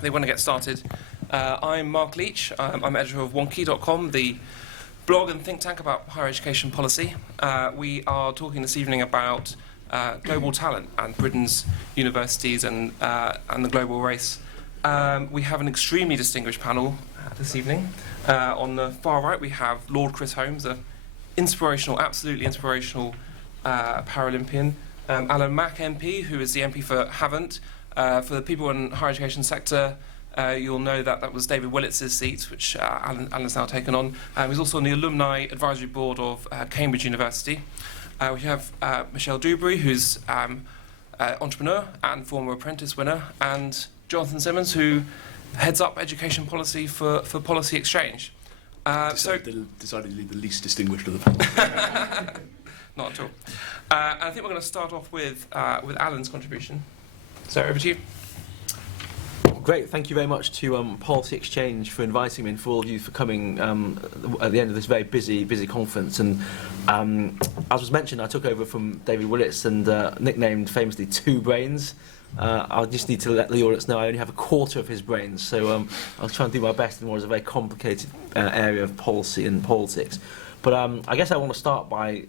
they want to get started. I'm Mark Leach. I'm editor of wonky.com, the blog and think tank about higher education policy. We are talking this evening about global talent and Britain's universities and the global race. We have an extremely distinguished panel this evening. On the far right, we have Lord Chris Holmes, an inspirational, absolutely inspirational Paralympian. Mak MP, who is the MP for Havant. For the people in the higher education sector, you'll know that that was David Willits' seat, which Alan's now taken on. He's also on the Alumni Advisory Board of Cambridge University. We have Michelle Dewberry, who's entrepreneur and former Apprentice winner, and Jonathan Simmons, who heads up education policy for Policy Exchange. Decidedly the least distinguished of the panel. Not at all. And I think we're going to start off with Alan's contribution. So over to you. Great, thank you very much to Policy Exchange for inviting me and for all of you for coming at the end of this very busy conference. And as was mentioned, I took over from David Willits and nicknamed famously Two Brains. I just need to let the audience know I only have a quarter of his brains, so I'll try and do my best in what is a very complicated area of policy and politics. But I guess I want to start by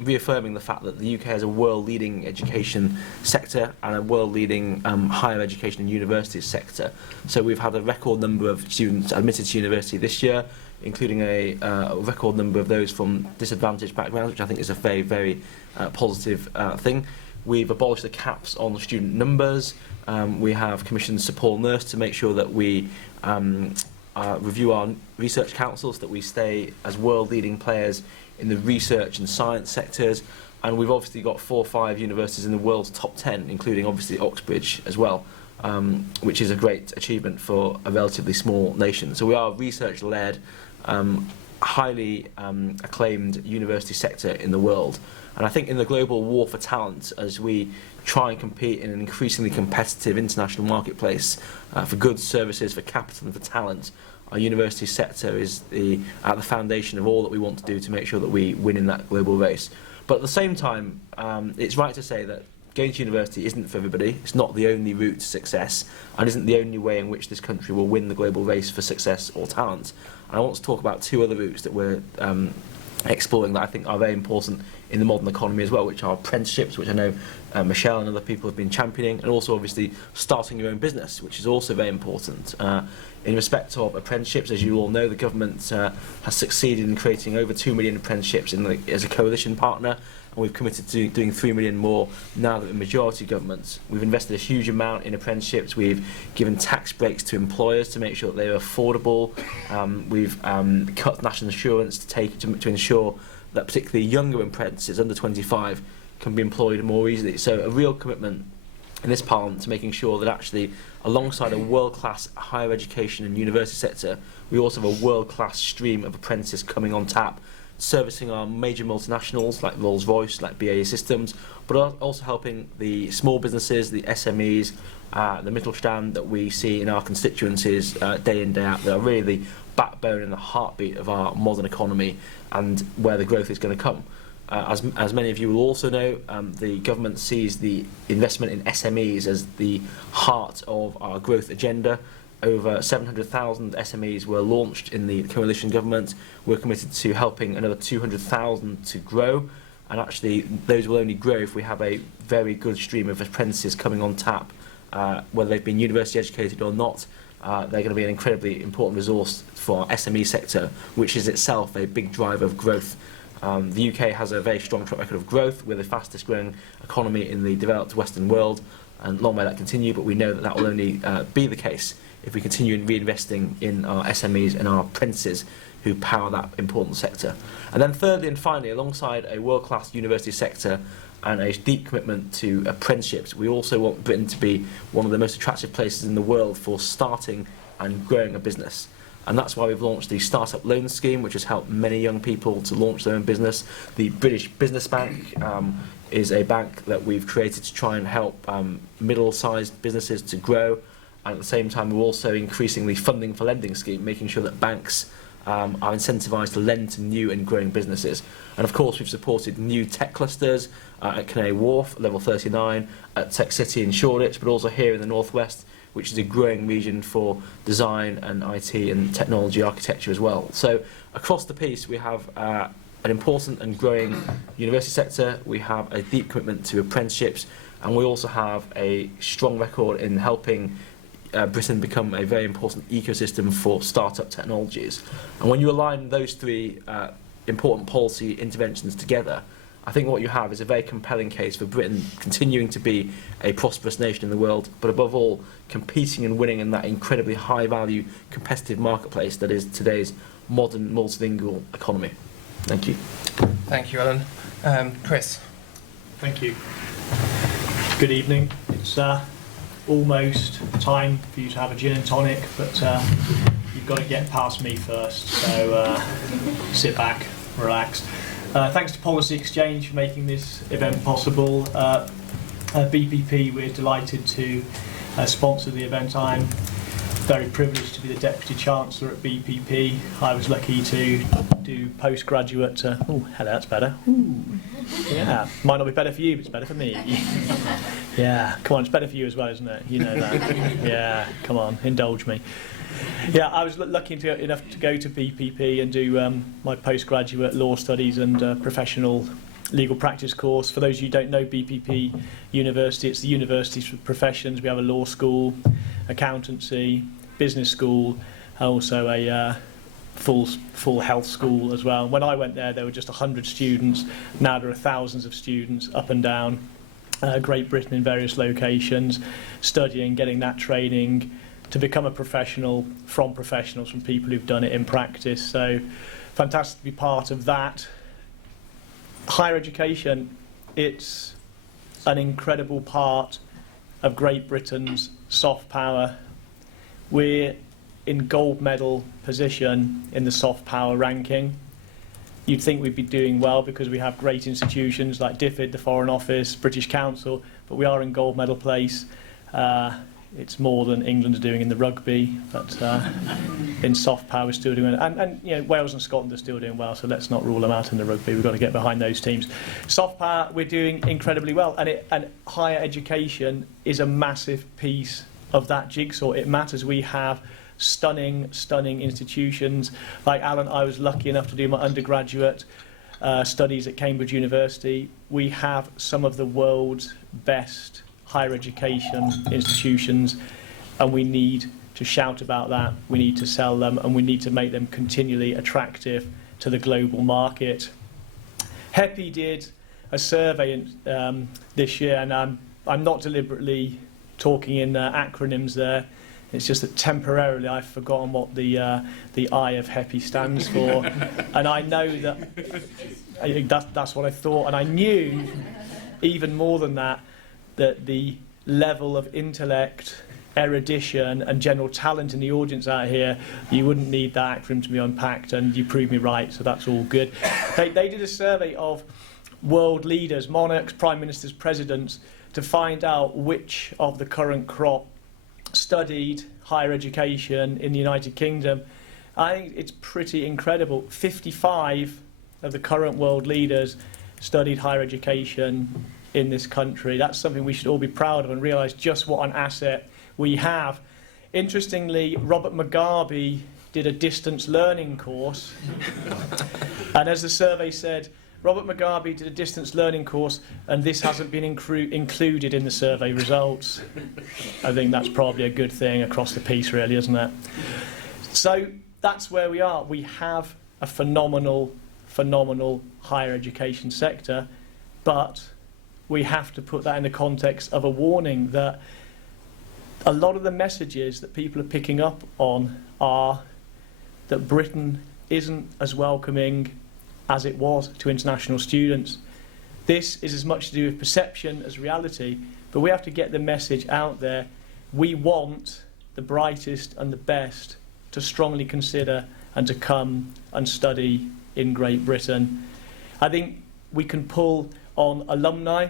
reaffirming the fact that the UK has a world-leading education sector and a world-leading higher education and universities sector. So we've had a record number of students admitted to university this year, including a record number of those from disadvantaged backgrounds, which I think is a very, very positive thing. We've abolished the caps on student numbers. We have commissioned Sir Paul Nurse to make sure that we review our research councils, that we stay as world-leading players in the research and science sectors, and we've obviously got 4 or 5 universities in the world's top 10, including obviously Oxbridge as well, which is a great achievement for a relatively small nation. So we are a research-led, highly acclaimed university sector in the world. And I think in the global war for talent, as we try and compete in an increasingly competitive international marketplace for goods, services, for capital and for talent, our university sector is at the foundation of all that we want to do to make sure that we win in that global race. But at the same time, it's right to say that going to university isn't for everybody. It's not the only route to success and isn't the only way in which this country will win the global race for success or talent. And I want to talk about 2 other routes that we're exploring that I think are very important in the modern economy as well, which are apprenticeships, which I know Michelle and other people have been championing, and also obviously starting your own business, which is also very important. In respect of apprenticeships, as you all know, the government has succeeded in creating over 2 million apprenticeships as a coalition partner, and we've committed to doing 3 million more now that we're majority government. We've invested a huge amount in apprenticeships. We've given tax breaks to employers to make sure that they're affordable. We've cut national insurance to ensure that particularly younger apprentices under 25 can be employed more easily. So a real commitment in this Parliament to making sure that actually, alongside a world-class higher education and university sector, we also have a world-class stream of apprentices coming on tap, servicing our major multinationals like Rolls-Royce, like BAE Systems, but also helping the small businesses, the SMEs, the Mittelstand that we see in our constituencies day in, day out. They are really the backbone and the heartbeat of our modern economy and where the growth is going to come. As many of you will also know, the government sees the investment in SMEs as the heart of our growth agenda. Over 700,000 SMEs were launched in the coalition government. We're committed to helping another 200,000 to grow, and actually those will only grow if we have a very good stream of apprentices coming on tap, whether they've been university educated or not. They're going to be an incredibly important resource for our SME sector, which is itself a big driver of growth. The UK has a very strong track record of growth. We're the fastest growing economy in the developed Western world, and long may that continue, but we know that that will only be the case if we continue reinvesting in our SMEs and our apprentices who power that important sector. And then thirdly and finally, alongside a world-class university sector and a deep commitment to apprenticeships, we also want Britain to be one of the most attractive places in the world for starting and growing a business. And that's why we've launched the Startup Loan Scheme, which has helped many young people to launch their own business. The British Business Bank is a bank that we've created to try and help middle-sized businesses to grow. And at the same time, we're also increasing the funding for lending scheme, making sure that banks are incentivised to lend to new and growing businesses. And of course, we've supported new tech clusters at Canary Wharf, level 39, at Tech City in Shoreditch, but also here in the Northwest which is a growing region for design and IT and technology architecture as well. So across the piece we have an important and growing university sector, we have a deep commitment to apprenticeships, and we also have a strong record in helping Britain become a very important ecosystem for startup technologies. And when you align those three important policy interventions together, I think what you have is a very compelling case for Britain continuing to be a prosperous nation in the world, but above all, competing and winning in that incredibly high-value, competitive marketplace that is today's modern multilingual economy. Thank you. Thank you, Alan. Chris. Thank you. Good evening. It's almost time for you to have a gin and tonic, but you've got to get past me first, so sit back, relax. Thanks to Policy Exchange for making this event possible. BPP, we're delighted to sponsor the event. I'm very privileged to be the Deputy Chancellor at BPP. I was lucky to do postgraduate... oh, hello, that's better. Ooh. Yeah, might not be better for you, but it's better for me. Yeah, come on, it's better for you as well, isn't it? You know that. Yeah, come on, indulge me. Yeah, I was lucky enough to go to BPP and do my postgraduate law studies and professional legal practice course. For those of you who don't know BPP University, it's the University for Professions. We have a law school, accountancy, business school, and also a full health school as well. When I went there were just 100 students. Now there are thousands of students up and down Great Britain in various locations, studying, getting that training to become a professional from professionals, from people who've done it in practice. So fantastic to be part of that. Higher education, it's an incredible part of Great Britain's soft power. We're in gold medal position in the soft power ranking. You'd think we'd be doing well because we have great institutions like DFID, the Foreign Office, British Council, but we are in gold medal place. It's more than England's doing in the rugby, but in soft power we're still doing it. And you know, Wales and Scotland are still doing well, so let's not rule them out in the rugby. We've got to get behind those teams. Soft power, we're doing incredibly well, and higher education is a massive piece of that jigsaw. It matters. We have stunning institutions. Like Alan, I was lucky enough to do my undergraduate studies at Cambridge University. We have some of the world's best higher education institutions, and we need to shout about that, we need to sell them, and we need to make them continually attractive to the global market. HEPI did a survey this year, and I'm not deliberately talking in acronyms there. It's just that temporarily I've forgotten what the I of HEPI stands for, and I know that's what I thought, and I knew even more than that the level of intellect, erudition and general talent in the audience out here, you wouldn't need that acronym to be unpacked, and you proved me right, so that's all good. They did a survey of world leaders, monarchs, prime ministers, presidents, to find out which of the current crop studied higher education in the United Kingdom. I think it's pretty incredible. 55 of the current world leaders studied higher education in this country. That's something we should all be proud of and realise just what an asset we have. Interestingly, Robert Mugabe did a distance learning course, and as the survey said, Robert Mugabe did a distance learning course, and this hasn't been included in the survey results. I think that's probably a good thing across the piece, really, isn't it? So that's where we are. We have a phenomenal higher education sector, but we have to put that in the context of a warning that a lot of the messages that people are picking up on are that Britain isn't as welcoming as it was to international students. This is as much to do with perception as reality, but we have to get the message out there. We want the brightest and the best to strongly consider and to come and study in Great Britain. I think we can pull on alumni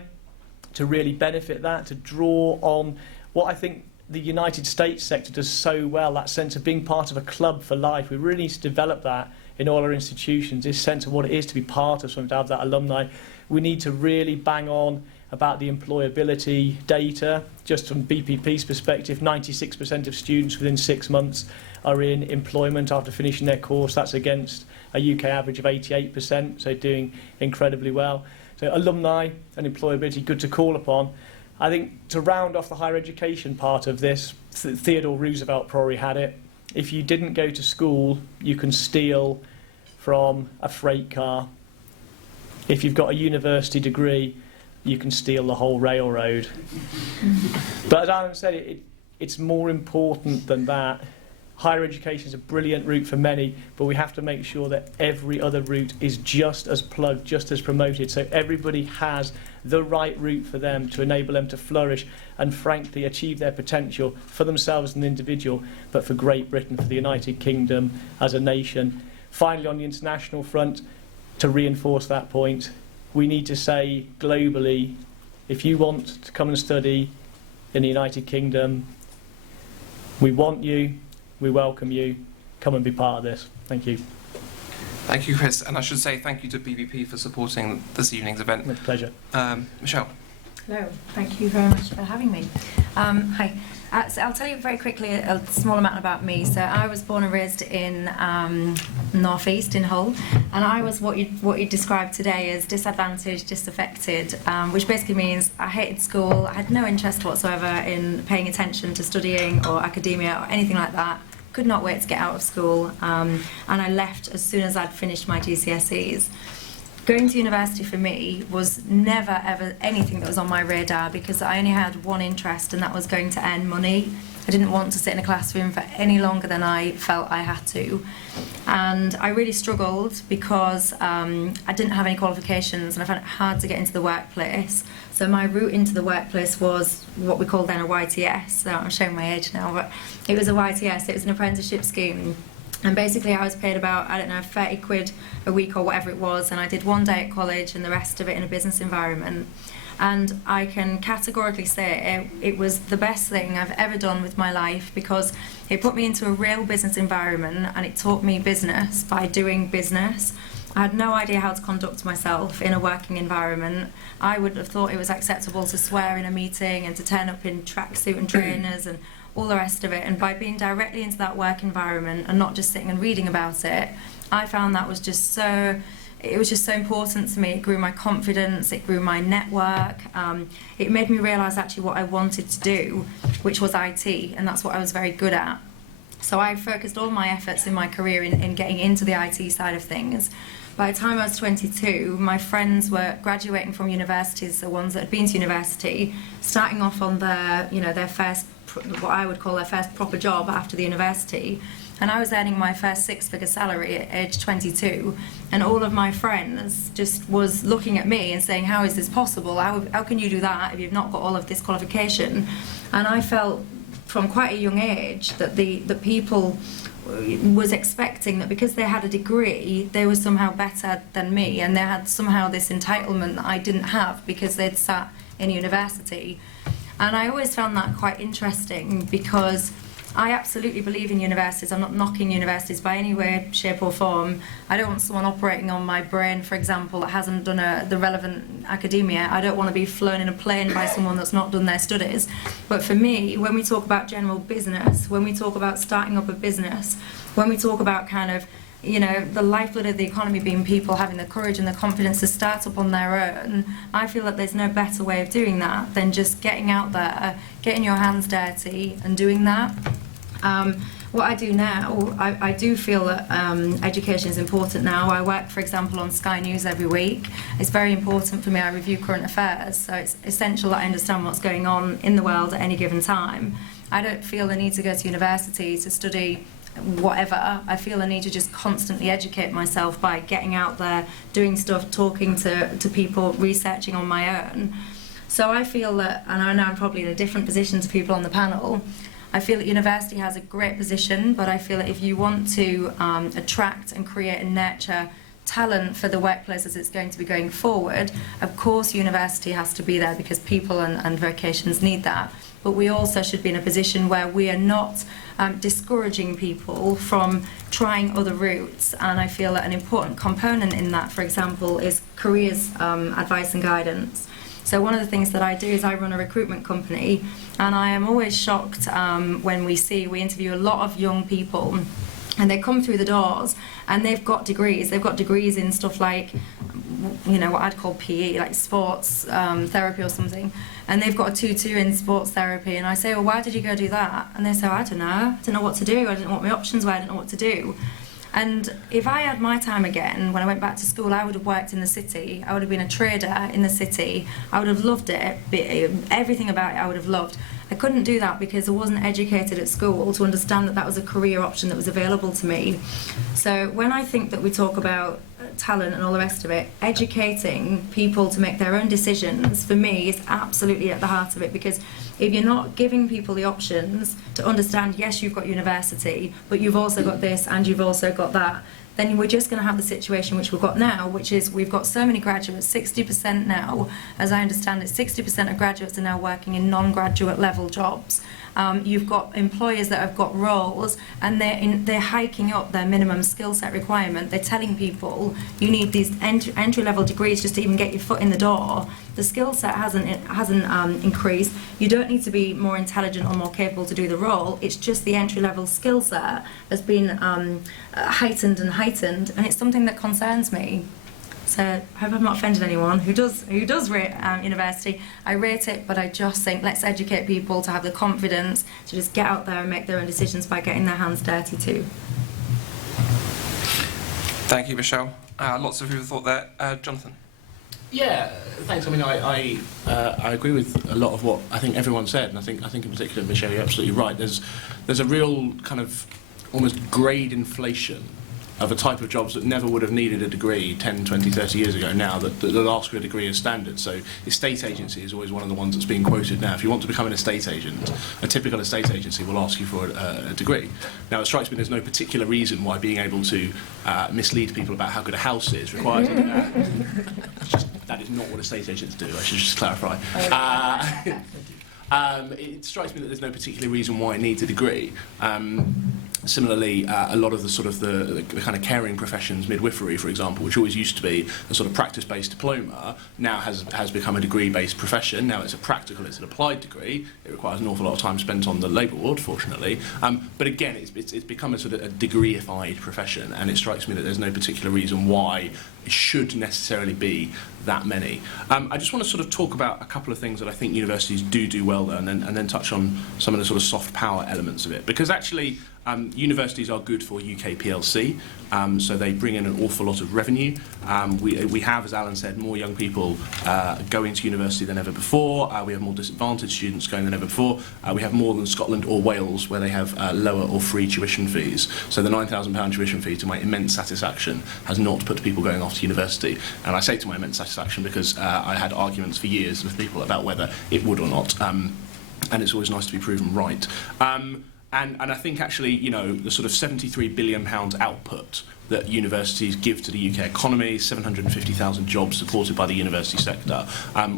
to really benefit that, to draw on what I think the United States sector does so well, that sense of being part of a club for life. We really need to develop that in all our institutions, this sense of what it is to be part of something, to have that alumni. We need to really bang on about the employability data. Just from BPP's perspective, 96% of students within 6 months are in employment after finishing their course. That's against a UK average of 88%, so doing incredibly well. So alumni and employability, good to call upon. I think to round off the higher education part of this, Theodore Roosevelt probably had it. If you didn't go to school, you can steal from a freight car. If you've got a university degree, you can steal the whole railroad. But as Alan said, it's more important than that. Higher education is a brilliant route for many, but we have to make sure that every other route is just as plugged, just as promoted, so everybody has the right route for them to enable them to flourish and, frankly, achieve their potential for themselves as an individual, but for Great Britain, for the United Kingdom as a nation. Finally, on the international front, to reinforce that point, we need to say globally, if you want to come and study in the United Kingdom, we want you, we welcome you, come and be part of this. Thank you. Thank you, Chris. And I should say thank you to BVP for supporting this evening's event. With pleasure. Michelle. Hello, thank you very much for having me. Hi. So I'll tell you very quickly a small amount about me. So I was born and raised in North East in Hull, and I was what you described today as disadvantaged, disaffected, which basically means I hated school. I had no interest whatsoever in paying attention to studying or academia or anything like that. Could not wait to get out of school, and I left as soon as I'd finished my GCSEs. Going to university for me was never ever anything that was on my radar, because I only had one interest, and that was going to earn money. I didn't want to sit in a classroom for any longer than I felt I had to. And I really struggled because I didn't have any qualifications, and I found it hard to get into the workplace. So my route into the workplace was what we called then a YTS. So I'm showing my age now, but it was a YTS. It was an apprenticeship scheme. And basically I was paid about, 30 quid a week or whatever it was, and I did one day at college and the rest of it in a business environment. And I can categorically say it was the best thing I've ever done with my life, because it put me into a real business environment and it taught me business by doing business. I had no idea how to conduct myself in a working environment. I would have thought it was acceptable to swear in a meeting and to turn up in tracksuit and trainers and all the rest of it. And by being directly into that work environment and not just sitting and reading about it, I found that was just so, it was just so important to me. It grew my confidence, it grew my network. It made me realise actually what I wanted to do, which was IT, and that's what I was very good at. So I focused all my efforts in my career in getting into the IT side of things. By the time I was 22, my friends were graduating from universities, the ones that had been to university, starting off on their, their first, what I would call their first proper job after the university. And I was earning my first six-figure salary at age 22, and all of my friends just was looking at me and saying, how is this possible? How can you do that if you've not got all of this qualification? And I felt from quite a young age that the people was expecting that because they had a degree, they were somehow better than me, and they had somehow this entitlement that I didn't have because they'd sat in university. And I always found that quite interesting, because I absolutely believe in universities. I'm not knocking universities by any way, shape or form. I don't want someone operating on my brain, for example, that hasn't done the relevant academia. I don't want to be flown in a plane by someone that's not done their studies. But for me, when we talk about general business, when we talk about starting up a business, when we talk about kind of, the lifeblood of the economy being people having the courage and the confidence to start up on their own, I feel that there's no better way of doing that than just getting out there, getting your hands dirty and doing that. What I do now, I do feel that education is important now. I work, for example, on Sky News every week. It's very important for me. I review current affairs, so it's essential that I understand what's going on in the world at any given time. I don't feel the need to go to university to study whatever. I feel the need to just constantly educate myself by getting out there, doing stuff, talking to people, researching on my own. So I feel that, and I know I'm probably in a different position to people on the panel, I feel that university has a great position, but I feel that if you want to attract and create and nurture talent for the workplace as it's going to be going forward, of course university has to be there because people and vocations need that. But we also should be in a position where we are not discouraging people from trying other routes. And I feel that an important component in that, for example, is careers advice and guidance. So one of the things that I do is I run a recruitment company, and I am always shocked when we interview a lot of young people, and they come through the doors and they've got degrees. They've got degrees in stuff like, you know, what I'd call PE, like sports therapy or something. And they've got a 2-2 in sports therapy. And I say, well, why did you go do that? And they say, I don't know. I didn't know what to do. I didn't know what my options were. I didn't know what to do. And if I had my time again, when I went back to school, I would have worked in the city. I would have been a trader in the city. I would have loved it. Everything about it I would have loved. I couldn't do that because I wasn't educated at school to understand that that was a career option that was available to me. So when I think that we talk about talent and all the rest of it, educating people to make their own decisions, for me, is absolutely at the heart of it, because if you're not giving people the options to understand, yes, you've got university, but you've also got this and you've also got that, then we're just going to have the situation which we've got now, which is we've got so many graduates, 60% now, as I understand it, 60% of graduates are now working in non-graduate level jobs. You've got employers that have got roles, and they're hiking up their minimum skill set requirement. They're telling people you need these entry level degrees just to even get your foot in the door. The skill set hasn't increased. You don't need to be more intelligent or more capable to do the role. It's just the entry level skill set has been heightened, and it's something that concerns me. So I hope I've not offended anyone who does rate university. I rate it, but I just think let's educate people to have the confidence to just get out there and make their own decisions by getting their hands dirty too. Thank you, Michelle. Lots of people thought that. Jonathan. Yeah, thanks. I mean, I agree with a lot of what I think everyone said, and I think in particular, Michelle, you're absolutely right. There's a real kind of almost grade inflation of a type of jobs that never would have needed a degree 10, 20, 30 years ago now, that ask for a degree as standard. So estate agency is always one of the ones that's being quoted now. If you want to become an estate agent, a typical estate agency will ask you for a degree. Now, it strikes me there's no particular reason why being able to mislead people about how good a house is requires that is not what estate agents do, I should just clarify. It strikes me that there's no particular reason why it needs a degree. Similarly, a lot of the sort of the kind of caring professions, midwifery, for example, which always used to be a sort of practice-based diploma, now has become a degree-based profession. Now it's it's an applied degree. It requires an awful lot of time spent on the labour ward, fortunately. But again, it's become a sort of a degree-ified profession, and it strikes me that there's no particular reason why it should necessarily be that many. I just want to sort of talk about a couple of things that I think universities do well there, and then touch on some of the sort of soft power elements of it, because actually universities are good for UK PLC, so they bring in an awful lot of revenue. We have, as Alan said, more young people going to university than ever before. We have more disadvantaged students going than ever before. We have more than Scotland or Wales, where they have lower or free tuition fees. So the £9,000 tuition fee, to my immense satisfaction, has not put people going off to university. And I say to my immense satisfaction because I had arguments for years with people about whether it would or not. And it's always nice to be proven right. And I think actually, you know, the sort of £73 billion output that universities give to the UK economy, 750,000 jobs supported by the university sector,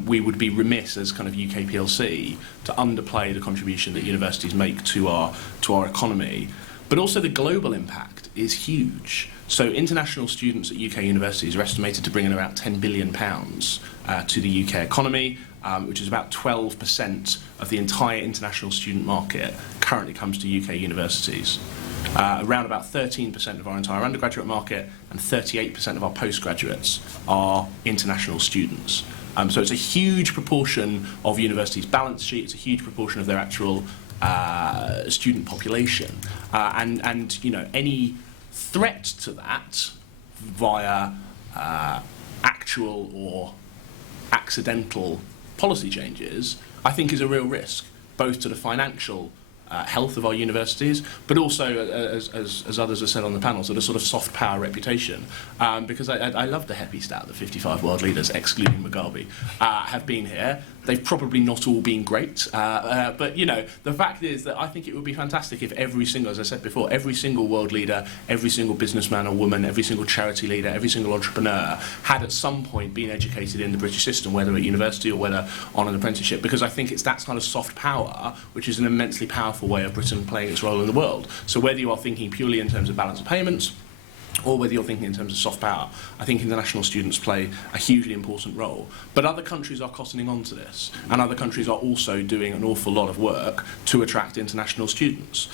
we would be remiss as kind of UK PLC to underplay the contribution that universities make to our economy. But also the global impact is huge. So international students at UK universities are estimated to bring in about £10 billion to the UK economy, which is about 12% of the entire international student market currently comes to UK universities. Around about 13% of our entire undergraduate market and 38% of our postgraduates are international students. So it's a huge proportion of universities' balance sheet, it's a huge proportion of their actual student population. And you know, any threat to that via actual or accidental policy changes, I think is a real risk, both to the financial health of our universities, but also, as others have said on the panel, sort of soft power reputation. Because I love the HEPI stat that 55 world leaders, excluding Mugabe, have been here. They've probably not all been great, but you know, the fact is that I think it would be fantastic if every single, as I said before, every single world leader, every single businessman or woman, every single charity leader, every single entrepreneur had at some point been educated in the British system, whether at university or whether on an apprenticeship, because I think it's that kind of soft power which is an immensely powerful way of Britain playing its role in the world. So whether you are thinking purely in terms of balance of payments, or whether you're thinking in terms of soft power, I think international students play a hugely important role. But other countries are cottoning on to this, and other countries are also doing an awful lot of work to attract international students.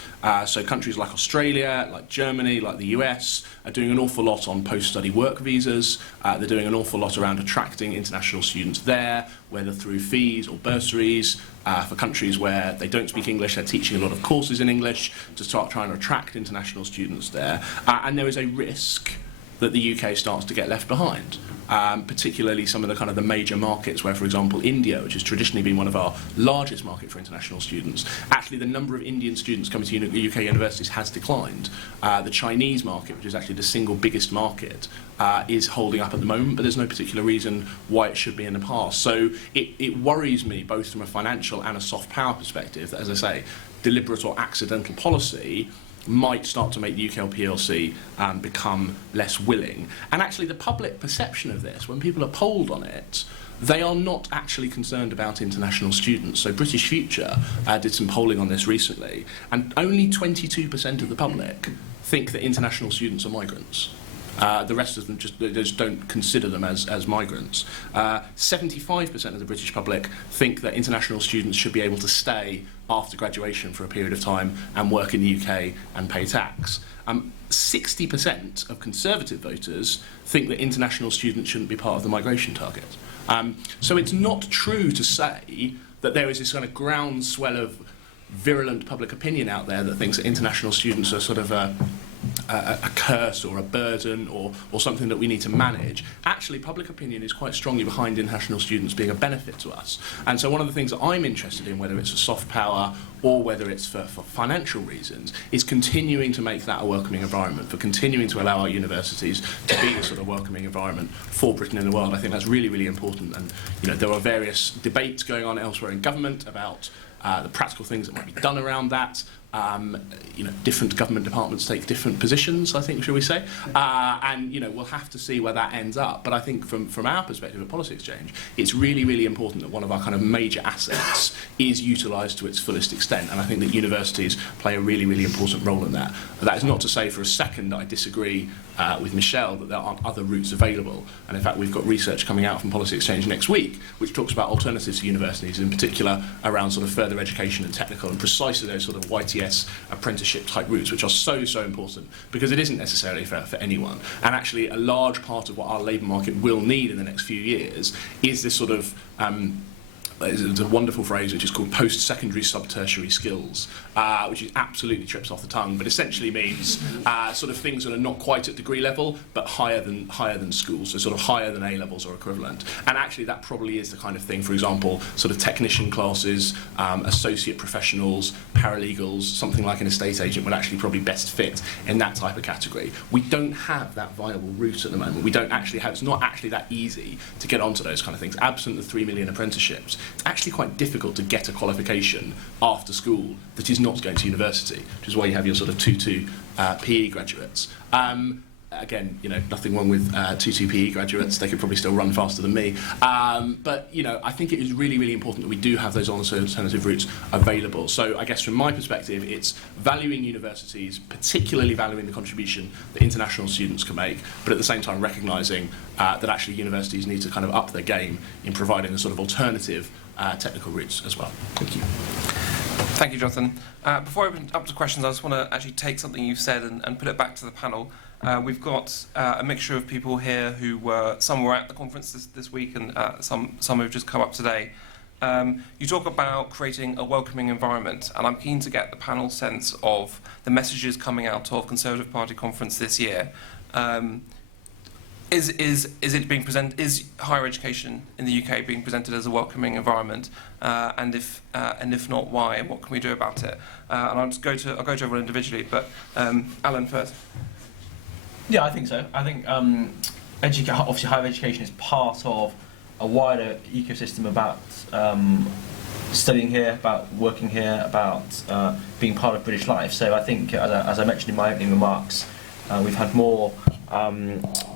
So countries like Australia, like Germany, like the US are doing an awful lot on post-study work visas. They're doing an awful lot around attracting international students there, whether through fees or bursaries. For countries where they don't speak English, they're teaching a lot of courses in English to start trying to attract international students there. And there is a risk that the UK starts to get left behind. Particularly some of the kind of the major markets where, for example, India, which has traditionally been one of our largest markets for international students, actually the number of Indian students coming to UK universities has declined. The Chinese market, which is actually the single biggest market, is holding up at the moment, but there's no particular reason why it should be in the past. So it worries me both from a financial and a soft power perspective that, as I say, deliberate or accidental policy might start to make the UK PLC become less willing. And actually the public perception of this, when people are polled on it, they are not actually concerned about international students. So British Future did some polling on this recently, and only 22% of the public think that international students are migrants. The rest of them just don't consider them as migrants. 75% of the British public think that international students should be able to stay after graduation for a period of time and work in the UK and pay tax. 60% of Conservative voters think that international students shouldn't be part of the migration target. So it's not true to say that there is this kind of groundswell of virulent public opinion out there that thinks that international students are sort of a curse or a burden or something that we need to manage. Actually, public opinion is quite strongly behind international students being a benefit to us. And so one of the things that I'm interested in, whether it's for soft power or whether it's for financial reasons, is continuing to make that a welcoming environment, for continuing to allow our universities to be a sort of welcoming environment for Britain in the world. I think that's really, really important. And there are various debates going on elsewhere in government about the practical things that might be done around that. Different government departments take different positions, I think, shall we say, and we'll have to see where that ends up. But I think from our perspective at Policy Exchange, it's really, really important that one of our kind of major assets is utilised to its fullest extent, and I think that universities play a really, really important role in that. But that is not to say for a second that I disagree with Michelle that there aren't other routes available, and in fact we've got research coming out from Policy Exchange next week which talks about alternatives to universities, in particular around sort of further education and technical and precisely those sort of YTS apprenticeship type routes, which are so important because it isn't necessarily for anyone. And actually a large part of what our labour market will need in the next few years is this sort of there's a wonderful phrase which is called post-secondary sub-tertiary skills, which is absolutely trips off the tongue, but essentially means sort of things that are not quite at degree level, but higher than schools, so sort of higher than A-levels or equivalent. And actually that probably is the kind of thing, for example, sort of technician classes, associate professionals, paralegals, something like an estate agent would actually probably best fit in that type of category. We don't have that viable route at the moment. We don't actually have, it's not actually that easy to get onto those kind of things. Absent the 3 million apprenticeships, it's actually quite difficult to get a qualification after school that is not going to university, which is why you have your sort of 2-2 PE graduates. Again, nothing wrong with 2-2 PE graduates. They could probably still run faster than me. But I think it is really, really important that we do have those alternative routes available. So I guess from my perspective, it's valuing universities, particularly valuing the contribution that international students can make, but at the same time recognising that actually universities need to kind of up their game in providing the sort of alternative technical routes as well. Thank you. Thank you, Jonathan. Before I open up to questions, I just want to actually take something you've said and put it back to the panel. We've got a mixture of people here who some were at the conference this week and some who've just come up today. You talk about creating a welcoming environment, and I'm keen to get the panel's sense of the messages coming out of Conservative Party conference this year. Is it being presented? Is higher education in the UK being presented as a welcoming environment? And if not, why? And what can we do about it? And I'll go to everyone individually. But Alan first. Yeah, I think so. I think obviously higher education is part of a wider ecosystem about studying here, about working here, about being part of British life. So I think, as I mentioned in my opening remarks, we've had more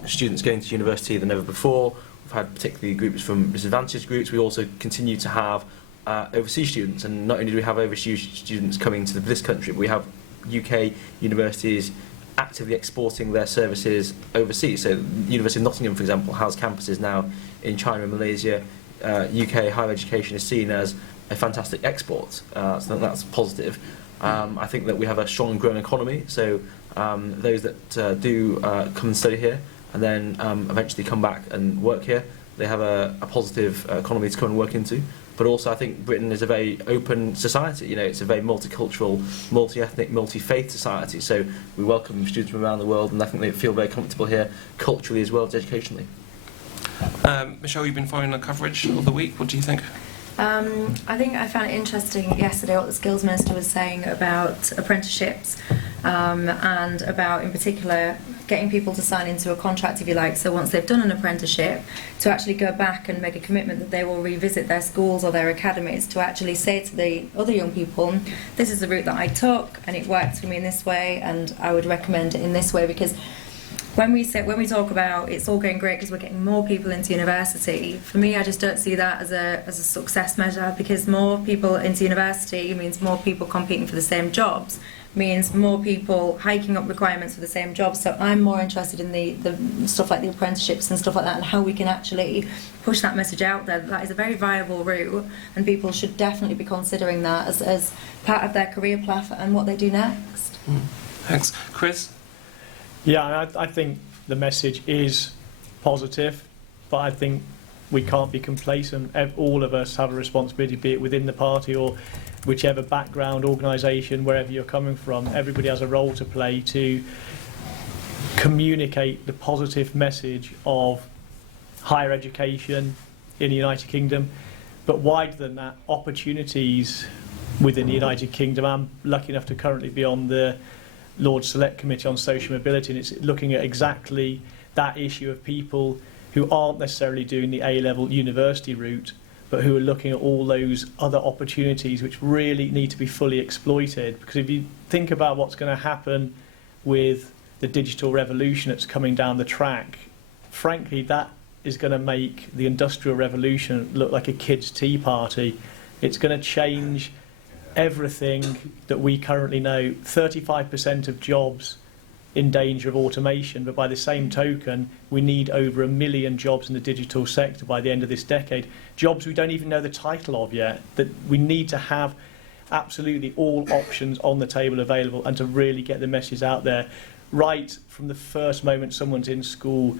students going to university than ever before. We've had particularly groups from disadvantaged groups. We also continue to have overseas students, and not only do we have overseas students coming to this country, but we have UK universities actively exporting their services overseas. So the University of Nottingham, for example, has campuses now in China and Malaysia. UK higher education is seen as a fantastic export, so that's positive. I think that we have a strong and growing economy, so those that do come and study here and then eventually come back and work here, they have a positive economy to come and work into. But also I think Britain is a very open society. You know, it's a very multicultural, multi-ethnic, multi-faith society, so we welcome students from around the world, and I think they feel very comfortable here culturally as well as educationally. Michelle, you've been following the coverage of the week. What do you think? I think I found it interesting yesterday what the Skills Minister was saying about apprenticeships and about, in particular, getting people to sign into a contract, if you like, so once they've done an apprenticeship, to actually go back and make a commitment that they will revisit their schools or their academies to actually say to the other young people, this is the route that I took and it worked for me in this way and I would recommend it in this way, because when we talk about it's all going great because we're getting more people into university, for me I just don't see that as a success measure, because more people into university means more people competing for the same jobs, means more people hiking up requirements for the same jobs. So I'm more interested in the stuff like the apprenticeships and stuff like that, and how we can actually push that message out there. That is a very viable route, and people should definitely be considering that as part of their career path and what they do next. Thanks. Chris? Yeah, I think the message is positive, but I think we can't be complacent. All of us have a responsibility, be it within the party or whichever background, organisation, wherever you're coming from. Everybody has a role to play to communicate the positive message of higher education in the United Kingdom, but wider than that, opportunities within the United Kingdom. I'm lucky enough to currently be on the Lord Select Committee on Social Mobility, and it's looking at exactly that issue of people who aren't necessarily doing the A-level university route, but who are looking at all those other opportunities which really need to be fully exploited. Because if you think about what's going to happen with the digital revolution that's coming down the track, frankly, that is going to make the Industrial Revolution look like a kid's tea party. It's going to change everything that we currently know. 35% of jobs in danger of automation, but by the same token, we need over 1 million jobs in the digital sector by the end of this decade. Jobs we don't even know the title of yet, that we need to have absolutely all options on the table available, and to really get the message out there right from the first moment someone's in school.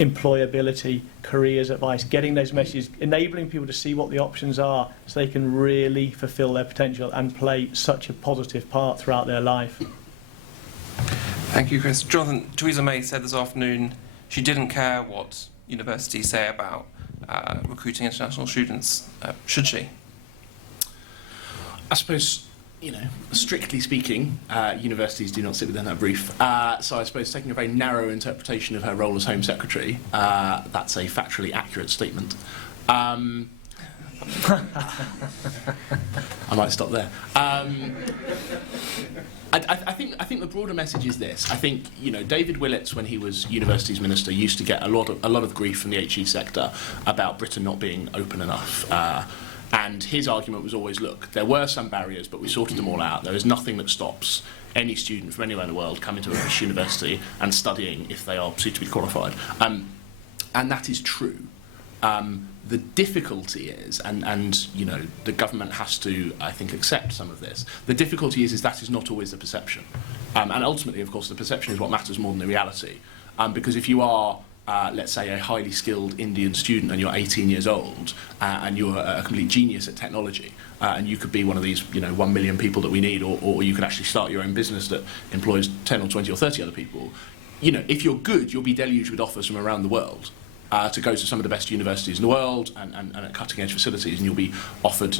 Employability, careers advice, getting those messages, enabling people to see what the options are so they can really fulfil their potential and play such a positive part throughout their life. Thank you, Chris. Jonathan, Theresa May said this afternoon she didn't care what universities say about recruiting international students. Should she? I suppose, you know, strictly speaking, universities do not sit within that brief. So I suppose taking a very narrow interpretation of her role as Home Secretary, that's a factually accurate statement. I might stop there. I think the broader message is this. I think, you know, David Willits, when he was Universities Minister, used to get a lot of grief from the HE sector about Britain not being open enough. And his argument was always, look, there were some barriers, but we sorted them all out. There is nothing that stops any student from anywhere in the world coming to a British university and studying if they are suitably qualified. And that is true. The difficulty is, and you know, the government has to, I think, accept some of this. The difficulty is that is not always the perception. And ultimately, of course, the perception is what matters more than the reality. Because if you are let's say, a highly skilled Indian student and you're 18 years old and you're a complete genius at technology and you could be one of these, you know, 1 million people that we need, or you could actually start your own business that employs 10 or 20 or 30 other people. You know, if you're good, you'll be deluged with offers from around the world to go to some of the best universities in the world and at cutting edge facilities, and you'll be offered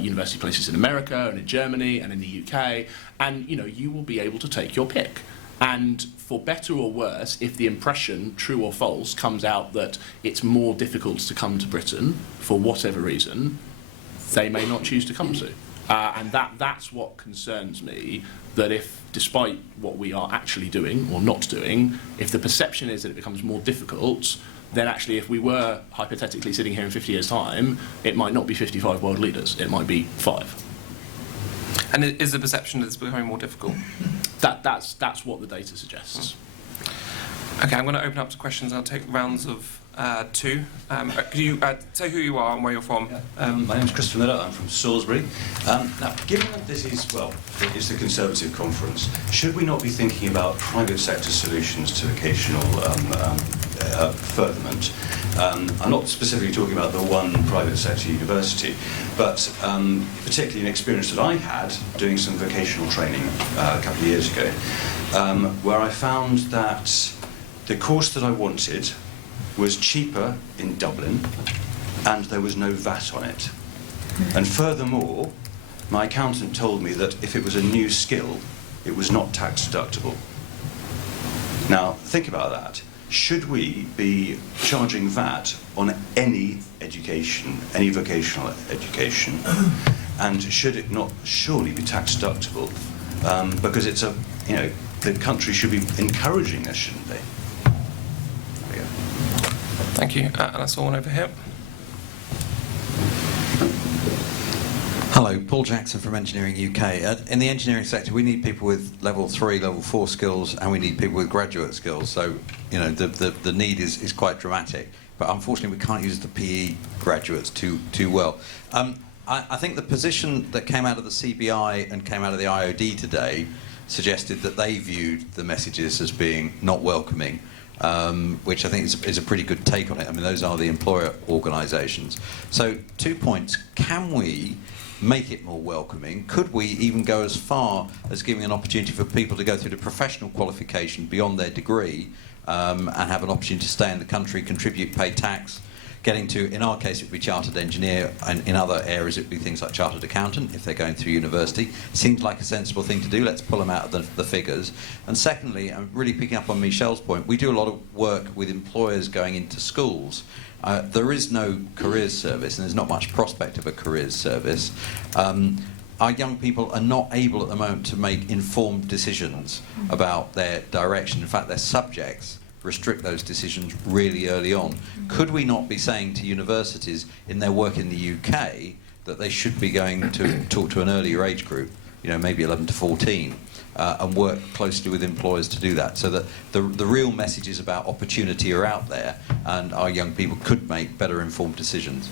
university places in America and in Germany and in the UK, and you know, you will be able to take your pick. And for better or worse, if the impression, true or false, comes out that it's more difficult to come to Britain for whatever reason, they may not choose to come to. And that's what concerns me, that if, despite what we are actually doing or not doing, if the perception is that it becomes more difficult, then actually if we were hypothetically sitting here in 50 years' time, it might not be 55 world leaders, it might be 5. And is the perception that it's becoming more difficult? That's what the data suggests. Okay, I'm going to open up to questions. I'll take rounds of two. Could you say who you are and where you're from? My name is Christopher Miller. I'm from Salisbury. Now, given that this is, it's the Conservative conference, should we not be thinking about private sector solutions to vocational furtherment? I'm not specifically talking about the one private sector university, but particularly an experience that I had doing some vocational training a couple of years ago, where I found that the course that I wanted was cheaper in Dublin, and there was no VAT on it. And furthermore, my accountant told me that if it was a new skill, it was not tax deductible. Now, think about that. Should we be charging VAT on any education, any vocational education, and should it not surely be tax deductible? Because it's the country should be encouraging this, shouldn't they? Thank you. And I saw one over here. Hello, Paul Jackson from Engineering UK. In the engineering sector, we need people with level 3, level 4 skills, and we need people with graduate skills. So, the need is quite dramatic. But unfortunately, we can't use the PE graduates too well. I think the position that came out of the CBI and came out of the IOD today suggested that they viewed the messages as being not welcoming. Which I think is a pretty good take on it. I mean, those are the employer organisations. So 2 points. Can we make it more welcoming? Could we even go as far as giving an opportunity for people to go through the professional qualification beyond their degree and have an opportunity to stay in the country, contribute, pay tax, getting to, in our case, it would be chartered engineer, and in other areas it would be things like chartered accountant if they're going through university. Seems like a sensible thing to do. Let's pull them out of the figures. And secondly, I'm really picking up on Michelle's point, we do a lot of work with employers going into schools. There is no careers service, and there's not much prospect of a careers service. Our young people are not able at the moment to make informed decisions about their direction. In fact, their subjects restrict those decisions really early on. Could we not be saying to universities in their work in the UK that they should be going to talk to an earlier age group, maybe 11 to 14, and work closely with employers to do that, so that the real messages about opportunity are out there and our young people could make better informed decisions?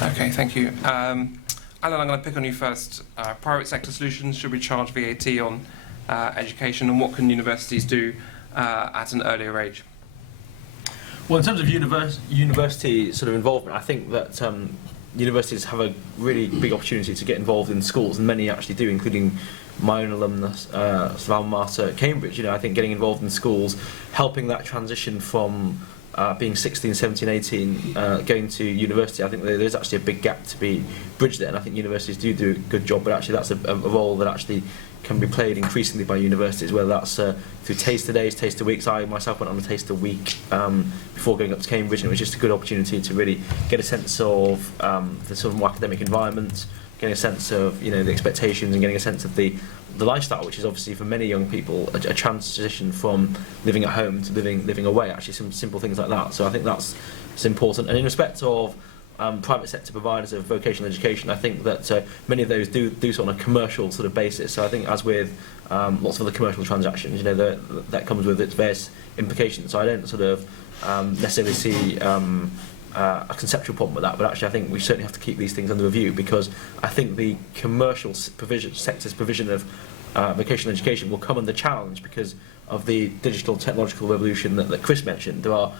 Okay, thank you. Alan, I'm going to pick on you first. Private sector solutions, should we charge VAT on education, and what can universities do at an earlier age? Well, in terms of university sort of involvement, I think that universities have a really big opportunity to get involved in schools, and many actually do, including my own alumnus, alma mater, Cambridge. I think getting involved in schools, helping that transition from being 16, 17, 18, going to university, I think there's actually a big gap to be bridged there, and I think universities do a good job, but actually that's a role that actually can be played increasingly by universities, whether that's through taster days, taster weeks. I myself went on a taster week before going up to Cambridge, and it was just a good opportunity to really get a sense of the sort of more academic environment, getting a sense of the expectations, and getting a sense of the lifestyle, which is obviously for many young people a transition from living at home to living away. Actually, some simple things like that. So I think that's important. And in respect of private sector providers of vocational education, I think that many of those do so on a commercial sort of basis. So I think, as with lots of other commercial transactions, that comes with its various implications. So I don't sort of necessarily see a conceptual problem with that, but actually I think we certainly have to keep these things under review, because I think the commercial sector's provision of vocational education will come under challenge because of the digital technological revolution that Chris mentioned. There are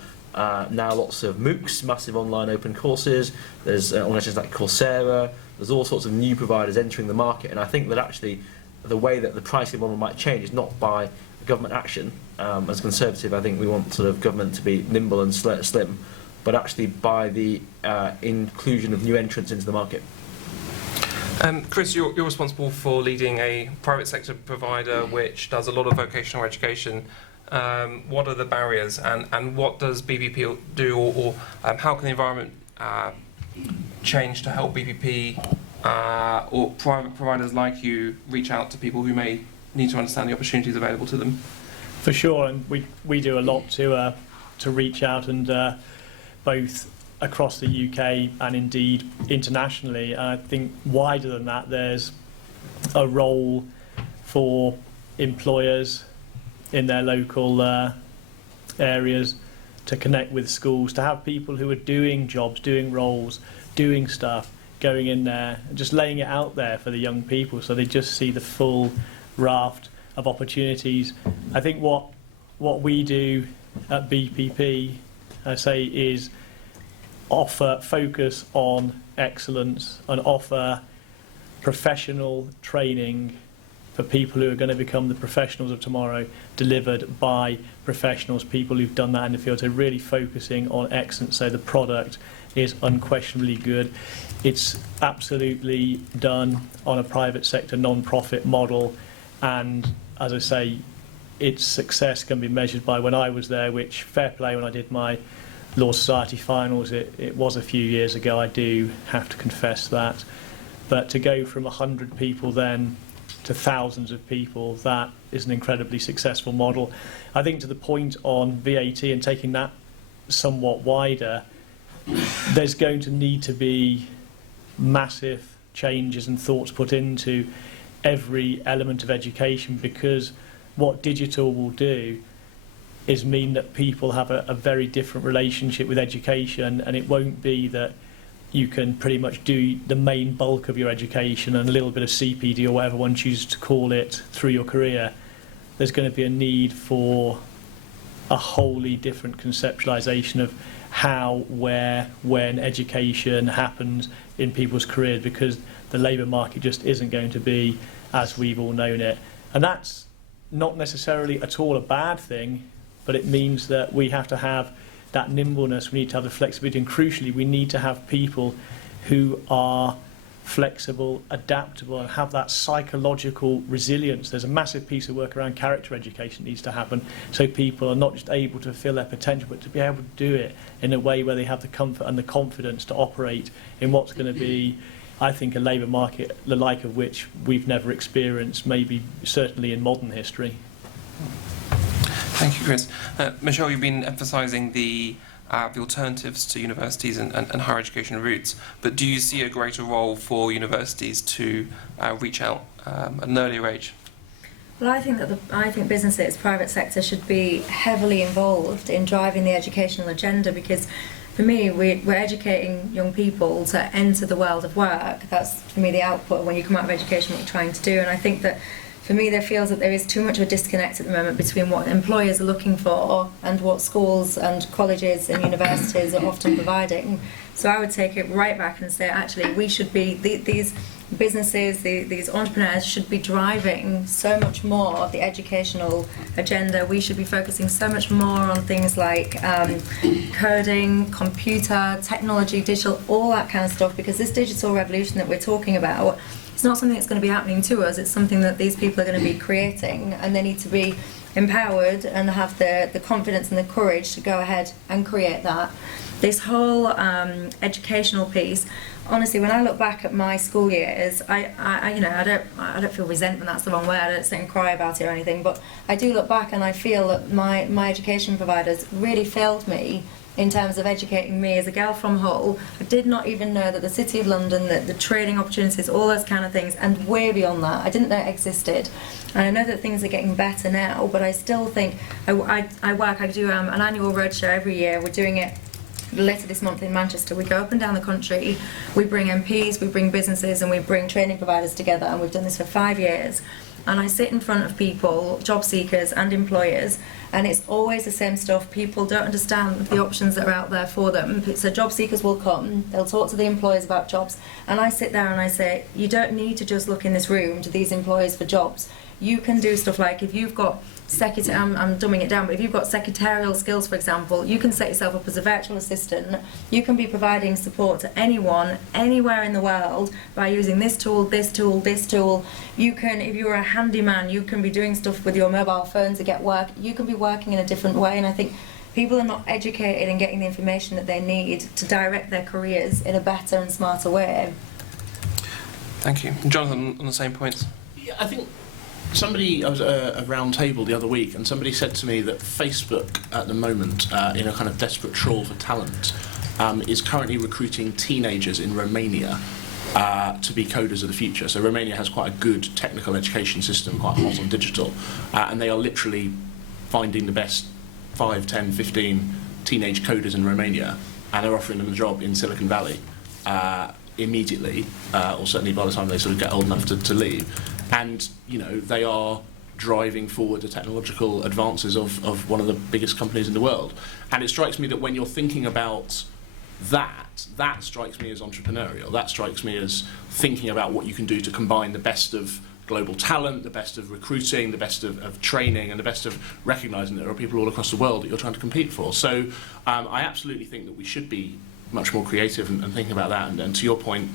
now lots of MOOCs, massive online open courses. There's organisations like Coursera. There's all sorts of new providers entering the market, and I think that actually the way that the pricing model might change is not by government action. As a Conservative, I think we want sort of government to be nimble and slim, but actually by the inclusion of new entrants into the market. Chris, you're responsible for leading a private sector provider which does a lot of vocational education. What are the barriers, and what does BPP do, or how can the environment change to help BPP or private providers like you reach out to people who may need to understand the opportunities available to them? For sure, and we do a lot to reach out, and both across the UK and indeed internationally. And I think wider than that, there's a role for employers in their local areas to connect with schools, to have people who are doing jobs, doing roles, doing stuff, going in there and just laying it out there for the young people so they just see the full raft of opportunities. I think what we do at BPP, I say, is focus on excellence and offer professional training for people who are going to become the professionals of tomorrow, delivered by professionals, people who've done that in the field. So really focusing on excellence, so the product is unquestionably good. It's absolutely done on a private sector non-profit model, and as I say, its success can be measured by when I was there, which, fair play, when I did my Law Society finals, it was a few years ago, I do have to confess that. But to go from 100 people then to thousands of people, that is an incredibly successful model. I think to the point on VAT and taking that somewhat wider, there's going to need to be massive changes and thoughts put into every element of education, because what digital will do is mean that people have a very different relationship with education, and it won't be that you can pretty much do the main bulk of your education and a little bit of CPD or whatever one chooses to call it through your career. There's going to be a need for a wholly different conceptualisation of how, where, when education happens in people's careers, because the labour market just isn't going to be as we've all known it. And that's not necessarily at all a bad thing, but it means that we have to have that nimbleness, we need to have the flexibility, and crucially we need to have people who are flexible, adaptable, and have that psychological resilience. There's a massive piece of work around character education that needs to happen, so people are not just able to fulfil their potential, but to be able to do it in a way where they have the comfort and the confidence to operate in what's going to be, I think, a labour market the like of which we've never experienced, maybe certainly in modern history. Thank you, Chris. Michelle, you've been emphasising the alternatives to universities and higher education routes, but do you see a greater role for universities to reach out at an earlier age? Well, I think businesses, private sector, should be heavily involved in driving the educational agenda, because for me, we're educating young people to enter the world of work. That's, for me, the output when you come out of education, what you're trying to do. And I think that, for me, there feels that there is too much of a disconnect at the moment between what employers are looking for and what schools and colleges and universities are often providing. So I would take it right back and say, actually, we should be, these businesses, these entrepreneurs should be driving so much more of the educational agenda. We should be focusing so much more on things like coding, computer, technology, digital, all that kind of stuff, because this digital revolution that we're talking about, it's not something that's going to be happening to us, it's something that these people are going to be creating, and they need to be empowered and have the confidence and the courage to go ahead and create that. This whole educational piece, honestly, when I look back at my school years, I don't feel resentment, that's the wrong word, I don't sit and cry about it or anything, but I do look back and I feel that my education providers really failed me in terms of educating me as a girl from Hull. I did not even know that the City of London, the training opportunities, all those kind of things, and way beyond that, I didn't know it existed. And I know that things are getting better now, but I still think, I do an annual roadshow every year. We're doing it later this month in Manchester. We go up and down the country, we bring MPs, we bring businesses, and we bring training providers together, and we've done this for 5 years. And I sit in front of people, job seekers and employers, and it's always the same stuff. People don't understand the options that are out there for them. So job seekers will come, they'll talk to the employers about jobs, and I sit there and I say, you don't need to just look in this room to these employers for jobs. You can do stuff like, if you've got I'm dumbing it down, but if you've got secretarial skills, for example, you can set yourself up as a virtual assistant. You can be providing support to anyone, anywhere in the world, by using this tool, this tool, this tool. You can, if you're a handyman, you can be doing stuff with your mobile phone to get work. You can be working in a different way, and I think people are not educated and getting the information that they need to direct their careers in a better and smarter way. Thank you. Jonathan, on the same points? Yeah, I think I was at a round table the other week, and somebody said to me that Facebook at the moment, in a kind of desperate trawl for talent, is currently recruiting teenagers in Romania to be coders of the future. So Romania has quite a good technical education system, quite hot on digital, and they are literally finding the best 5, 10, 15 teenage coders in Romania, and they're offering them a job in Silicon Valley immediately, or certainly by the time they sort of get old enough to leave. And you know, they are driving forward the technological advances of one of the biggest companies in the world. And it strikes me that when you're thinking about that strikes me as entrepreneurial. That strikes me as thinking about what you can do to combine the best of global talent, the best of recruiting, the best of training, and the best of recognising that there are people all across the world that you're trying to compete for. So I absolutely think that we should be much more creative and thinking about that. And to your point,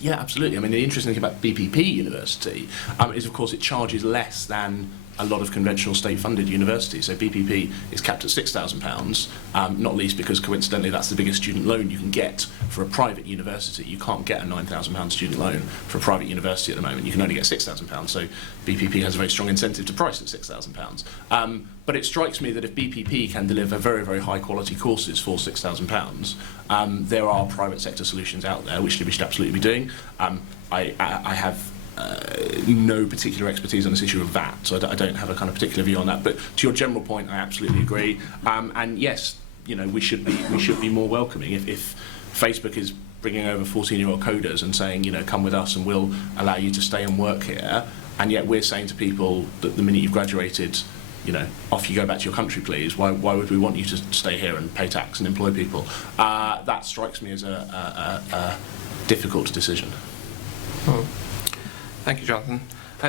yeah, absolutely. I mean, the interesting thing about BPP University is, of course, it charges less than a lot of conventional state-funded universities. So BPP is capped at £6,000, not least because, coincidentally, that's the biggest student loan you can get for a private university. You can't get a £9,000 student loan for a private university at the moment. You can only get £6,000, so BPP has a very strong incentive to price at £6,000. But it strikes me that if BPP can deliver very, very high-quality courses for £6,000, there are private sector solutions out there, which we should absolutely be doing. I have no particular expertise on this issue of VAT, so I don't have a kind of particular view on that. But to your general point, I absolutely agree. And yes, you know, we should be more welcoming. If Facebook is bringing over 14-year-old coders and saying, you know, come with us and we'll allow you to stay and work here, and yet we're saying to people that the minute you've graduated, you know, off you go back to your country, please. Why would we want you to stay here and pay tax and employ people? That strikes me as a difficult decision. Hmm. Thank you, Jonathan.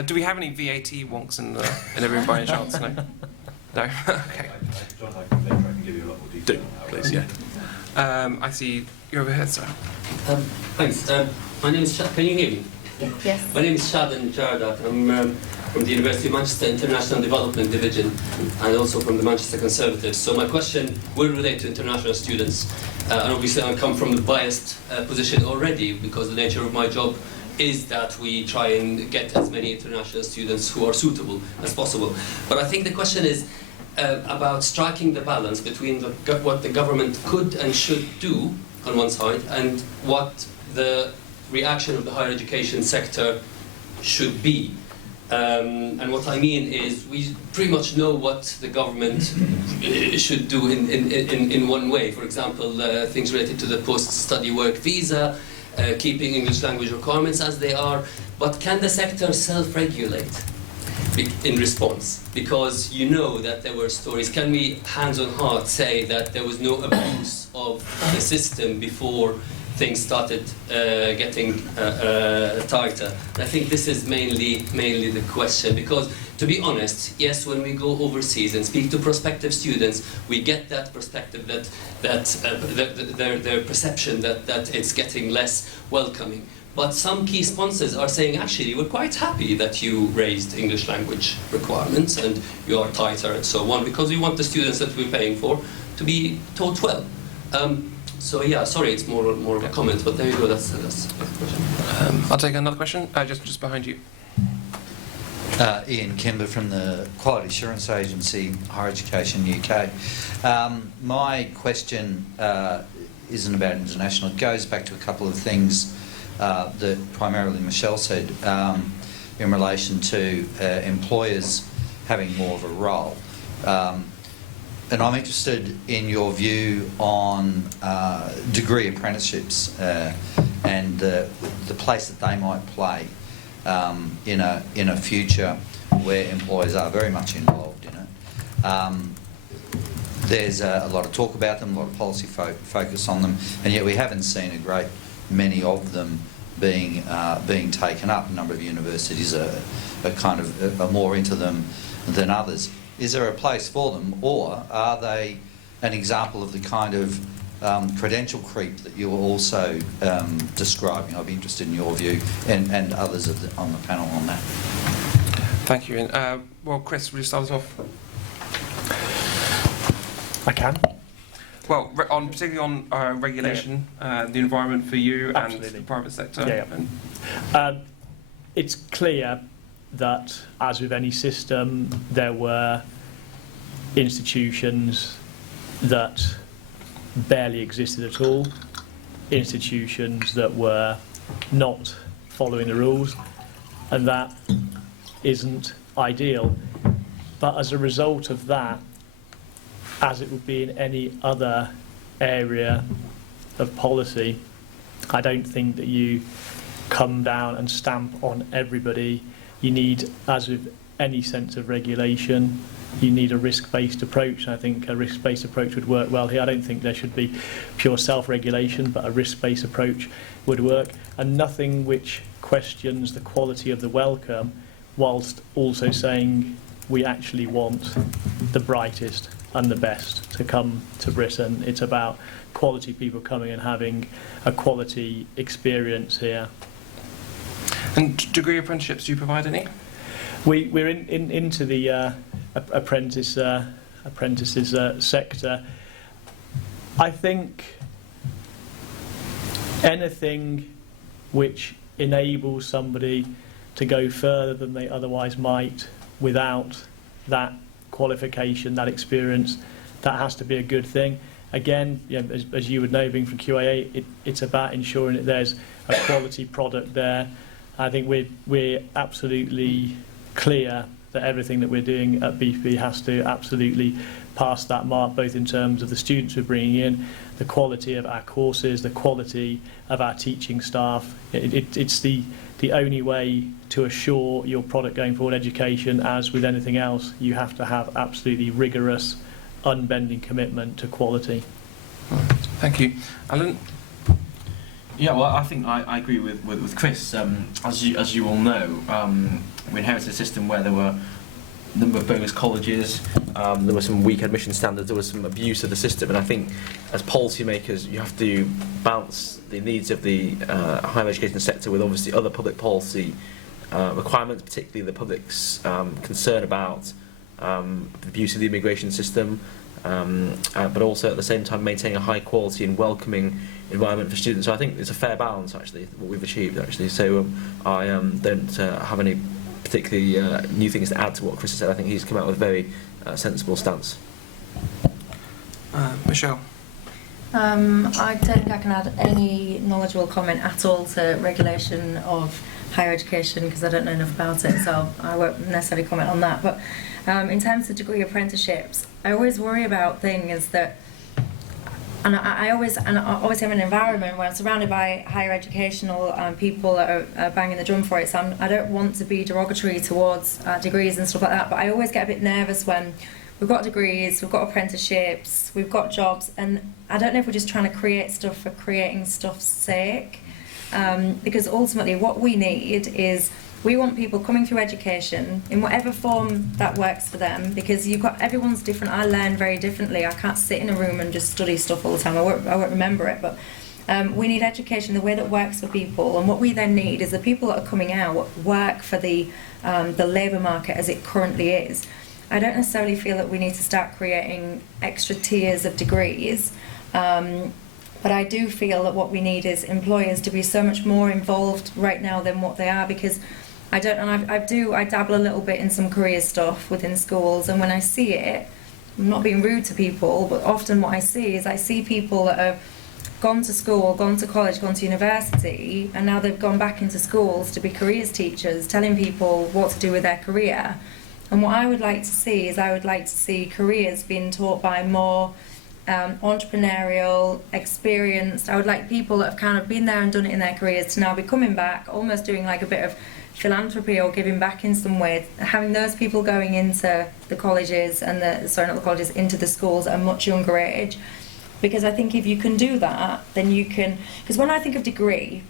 Do we have any VAT wonks in the room by any chance? No? No? Okay. Jonathan, I can give you a lot more detail. Do, please, yeah. I see you're over here, sir. Thanks. My name is Can you hear me? Yes. My name is Shadan Jardak. I'm from the University of Manchester International Development Division and also from the Manchester Conservatives. So my question will relate to international students. And obviously I come from a biased position already because the nature of my job is that we try and get as many international students who are suitable as possible. But I think the question is about striking the balance between what the government could and should do on one side and what the reaction of the higher education sector should be. And what I mean is we pretty much know what the government should do in one way. For example, things related to the post-study work visa, keeping English language requirements as they are, but can the sector self-regulate in response? Because you know that there were stories. Can we, hands on heart, say that there was no abuse of the system before things started getting tighter? I think this is mainly the question, because to be honest, yes, when we go overseas and speak to prospective students, we get that perspective that their perception that it's getting less welcoming. But some key sponsors are saying, actually, we're quite happy that you raised English language requirements and you are tighter and so on, because we want the students that we're paying for to be taught well. So yeah, sorry, it's more of a comment, but there you go. That's the question. I'll take another question. Just behind you. Ian Kimber from the Quality Assurance Agency, Higher Education UK. My question isn't about international. It goes back to a couple of things that primarily Michelle said in relation to employers having more of a role. And I'm interested in your view on degree apprenticeships and the place that they might play in a future where employers are very much involved in it. There's a lot of talk about them, a lot of policy focus on them, and yet we haven't seen a great many of them being taken up. A number of universities are more into them than others. Is there a place for them, or are they an example of the kind of credential creep that you were also describing? I'd be interested in your view and others on the panel on that. Thank you. Well, Chris, will you start us off? I can. Well, particularly on regulation, the environment for you Absolutely. and the private sector. Yeah. It's clear that, as with any system, there were institutions that barely existed at all, institutions that were not following the rules, and that isn't ideal. But as a result of that, as it would be in any other area of policy, I don't think that you come down and stamp on everybody. You need, as with any sense of regulation, you need a risk-based approach. I think a risk-based approach would work well here. I don't think there should be pure self-regulation, but a risk-based approach would work, and nothing which questions the quality of the welcome, whilst also saying we actually want the brightest and the best to come to Britain. It's about quality people coming and having a quality experience here. And degree apprenticeships, do you provide any? We're into the apprentices sector. I think anything which enables somebody to go further than they otherwise might without that qualification, that experience, that has to be a good thing. Again, as you would know, being from QAA, it's about ensuring that there's a quality product there. I think we're absolutely clear that everything that we're doing at BFB has to absolutely pass that mark, both in terms of the students we're bringing in, the quality of our courses, the quality of our teaching staff. It's the only way to assure your product going forward. Education, as with anything else, you have to have absolutely rigorous, unbending commitment to quality. Thank you. Alan? Yeah, well, I think I agree with Chris. As you all know, we inherited a system where there were a number of bogus colleges, there were some weak admission standards, there was some abuse of the system, and I think as policymakers you have to balance the needs of the higher education sector with obviously other public policy requirements, particularly the public's concern about the abuse of the immigration system, but also at the same time maintaining a high quality and welcoming environment for students. So I think it's a fair balance, actually, what we've achieved, actually. So I don't have any particularly new things to add to what Chris has said. I think he's come out with a very sensible stance. Michelle? I don't think I can add any knowledgeable comment at all to regulation of higher education because I don't know enough about it, so I won't necessarily comment on that. But in terms of degree apprenticeships, I always worry about things that, and I always am in an environment where I'm surrounded by higher educational people that are banging the drum for it, so I don't want to be derogatory towards degrees and stuff like that, but I always get a bit nervous when we've got degrees, we've got apprenticeships, we've got jobs, and I don't know if we're just trying to create stuff for creating stuff's sake, because ultimately what we need is, we want people coming through education in whatever form that works for them, because everyone's different. I learn very differently. I can't sit in a room and just study stuff all the time. I won't remember it, but we need education the way that works for people, and what we then need is the people that are coming out work for the labour market as it currently is. I don't necessarily feel that we need to start creating extra tiers of degrees, but I do feel that what we need is employers to be so much more involved right now than what they are, because I dabble a little bit in some career stuff within schools, and when I see it, I'm not being rude to people, but often what I see people that have gone to school, gone to college, gone to university, and now they've gone back into schools to be careers teachers, telling people what to do with their career. And what I would like to see is, I would like to see careers being taught by more entrepreneurial, experienced. I would like people that have kind of been there and done it in their careers to now be coming back, almost doing like a bit of philanthropy or giving back in some way, having those people going into the colleges and into the schools at a much younger age. Because I think if you can do that, then you can, because when I think of a degree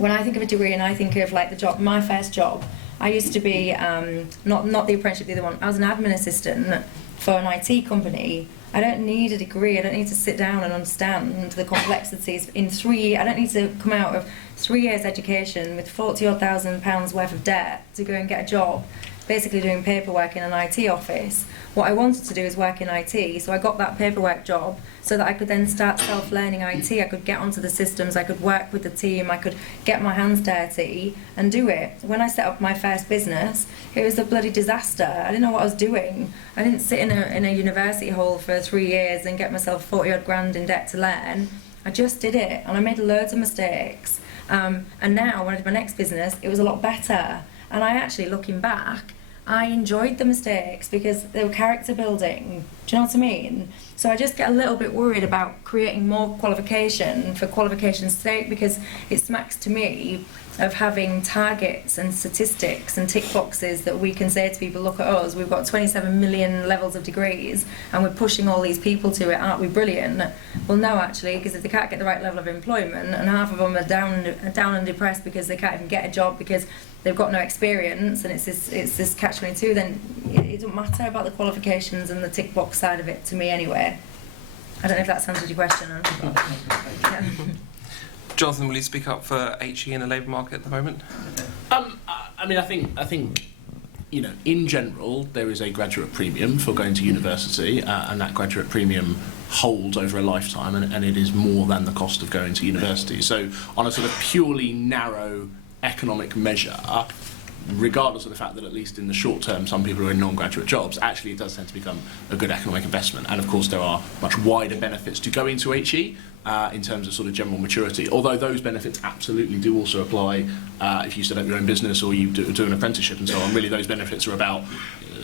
and I think of like the job, my first job, I used to be, not the apprenticeship, the other one, I was an admin assistant for an IT company. I don't need a degree, I don't need to sit down and understand the complexities in I don't need to come out of 3 years education with £40,000 worth of debt to go and get a job, basically doing paperwork in an IT office. What I wanted to do is work in IT, so I got that paperwork job so that I could then start self-learning IT. I could get onto the systems, I could work with the team, I could get my hands dirty and do it. When I set up my first business, it was a bloody disaster. I didn't know what I was doing. I didn't sit in a university hall for 3 years and get myself 40 odd grand in debt to learn. I just did it, and I made loads of mistakes. And now, when I did my next business, it was a lot better. And I actually, looking back, I enjoyed the mistakes because they were character building. Do you know what I mean? So I just get a little bit worried about creating more qualification for qualification's sake, because it smacks to me of having targets and statistics and tick boxes that we can say to people, look at us, we've got 27 million levels of degrees and we're pushing all these people to it, aren't we brilliant? Well, no, actually, because if they can't get the right level of employment, and half of them are down and depressed because they can't even get a job because they've got no experience, and it's this catch-22, then it doesn't matter about the qualifications and the tick box side of it, to me anyway. I don't know if that's answered your question. Yeah. Jonathan, will you speak up for HE in the labour market at the moment? I mean, I think, you know, in general, there is a graduate premium for going to university, and that graduate premium holds over a lifetime, and it is more than the cost of going to university. So, on a sort of purely narrow economic measure, regardless of the fact that at least in the short term some people are in non-graduate jobs, actually it does tend to become a good economic investment. And of course there are much wider benefits to going to HE in terms of sort of general maturity, although those benefits absolutely do also apply if you set up your own business or you do an apprenticeship and so on. Really those benefits are about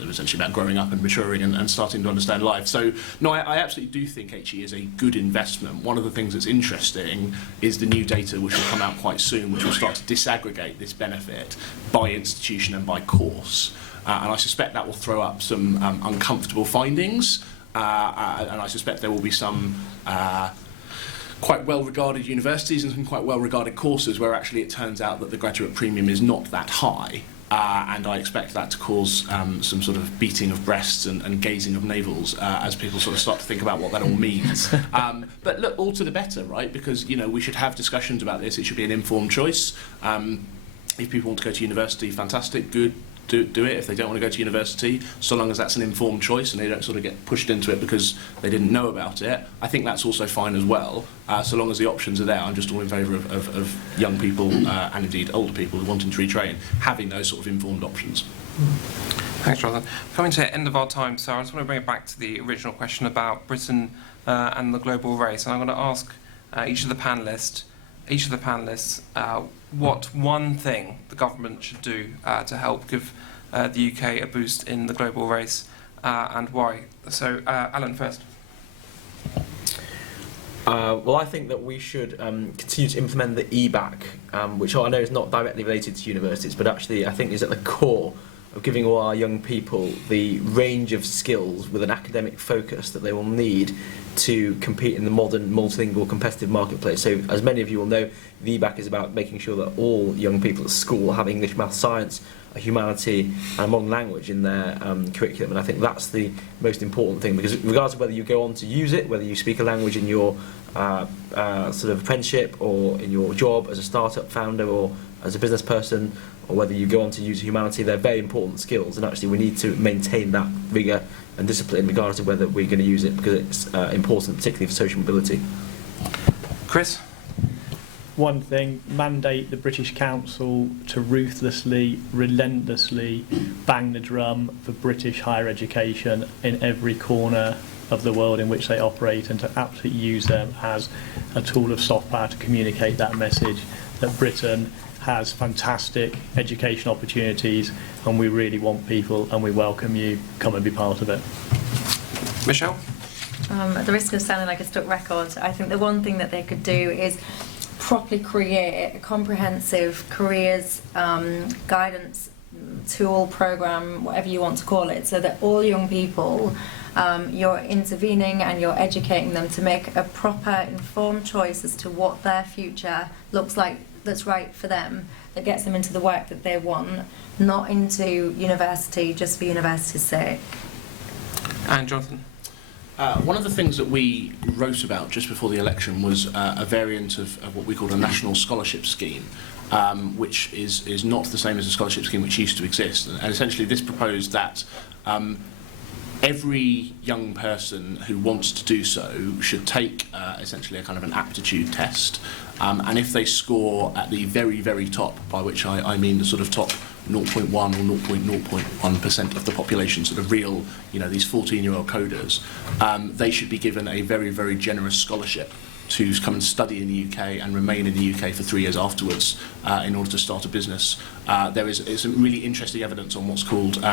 essentially about growing up and maturing and starting to understand life. So no, I absolutely do think HE is a good investment. One of the things that's interesting is the new data which will come out quite soon, which will start to disaggregate this benefit by institution and by course. And I suspect that will throw up some uncomfortable findings, and I suspect there will be some quite well-regarded universities and some quite well-regarded courses where actually it turns out that the graduate premium is not that high. And I expect that to cause some sort of beating of breasts and gazing of navels as people sort of start to think about what that all means. But look, all to the better, right? Because, you know, we should have discussions about this. It should be an informed choice. If people want to go to university, fantastic, good, do it. If they don't want to go to university, so long as that's an informed choice and they don't sort of get pushed into it because they didn't know about it, I think that's also fine as well. So long as the options are there, I'm just all in favour of young people and indeed older people who wanting to retrain having those sort of informed options. Thanks, Jonathan. Coming to the end of our time, so I just want to bring it back to the original question about Britain and the global race. And I'm going to ask each of the panellists what one thing the government should do to help give the UK a boost in the global race, and why. So, Alan first. Well, I think that we should continue to implement the EBAC, which I know is not directly related to universities, but actually I think is at the core of giving all our young people the range of skills with an academic focus that they will need to compete in the modern, multilingual, competitive marketplace. So, as many of you will know, the EBAC is about making sure that all young people at school have English, maths, science, humanity and modern language in their curriculum, and I think that's the most important thing, because regardless of whether you go on to use it, whether you speak a language in your sort of apprenticeship or in your job as a startup founder or as a business person, or whether you go on to use humanity, they're very important skills, and actually we need to maintain that rigour and discipline regardless of whether we're going to use it, because it's important, particularly for social mobility. Chris? One thing, mandate the British Council to ruthlessly, relentlessly bang the drum for British higher education in every corner of the world in which they operate, and to absolutely use them as a tool of soft power to communicate that message that Britain has fantastic education opportunities and we really want people and we welcome you, come and be part of it. Michelle? At the risk of sounding like a stuck record, I think the one thing that they could do is properly create a comprehensive careers guidance tool, programme, whatever you want to call it, so that all young people, you're intervening and you're educating them to make a proper informed choice as to what their future looks like that's right for them, that gets them into the work that they want, not into university just for university's sake. And Jonathan? One of the things that we wrote about just before the election was a variant of what we called a national scholarship scheme, which is not the same as a scholarship scheme which used to exist. And essentially this proposed that every young person who wants to do so should take essentially a kind of an aptitude test, and if they score at the very, very top, by which I mean the sort of top 0.1 or 0.1% of the population, sort of real, you know, these 14-year-old coders, they should be given a very, very generous scholarship to come and study in the UK and remain in the UK for 3 years afterwards in order to start a business. There is some really interesting evidence on what's called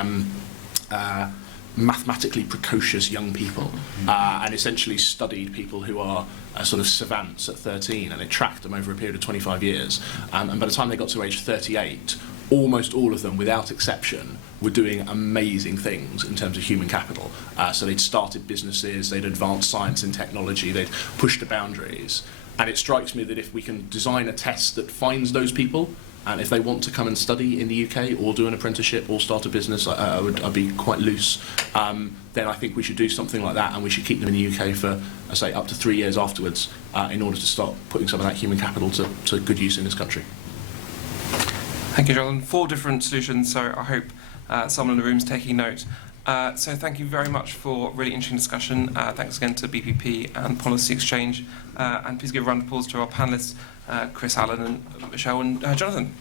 mathematically precocious young people, and essentially studied people who are sort of savants at 13, and it tracked them over a period of 25 years. And by the time they got to age 38, almost all of them, without exception, were doing amazing things in terms of human capital. So they'd started businesses, they'd advanced science and technology, they'd pushed the boundaries. And it strikes me that if we can design a test that finds those people, and if they want to come and study in the UK or do an apprenticeship or start a business, I'd be quite loose, then I think we should do something like that, and we should keep them in the UK for, I say, up to 3 years afterwards in order to start putting some of that human capital to good use in this country. Thank you, Jonathan. 4 different solutions, so I hope someone in the room is taking note. So thank you very much for a really interesting discussion. Thanks again to BPP and Policy Exchange. And please give a round of applause to our panellists, Chris, Alan, and Michelle, and Jonathan.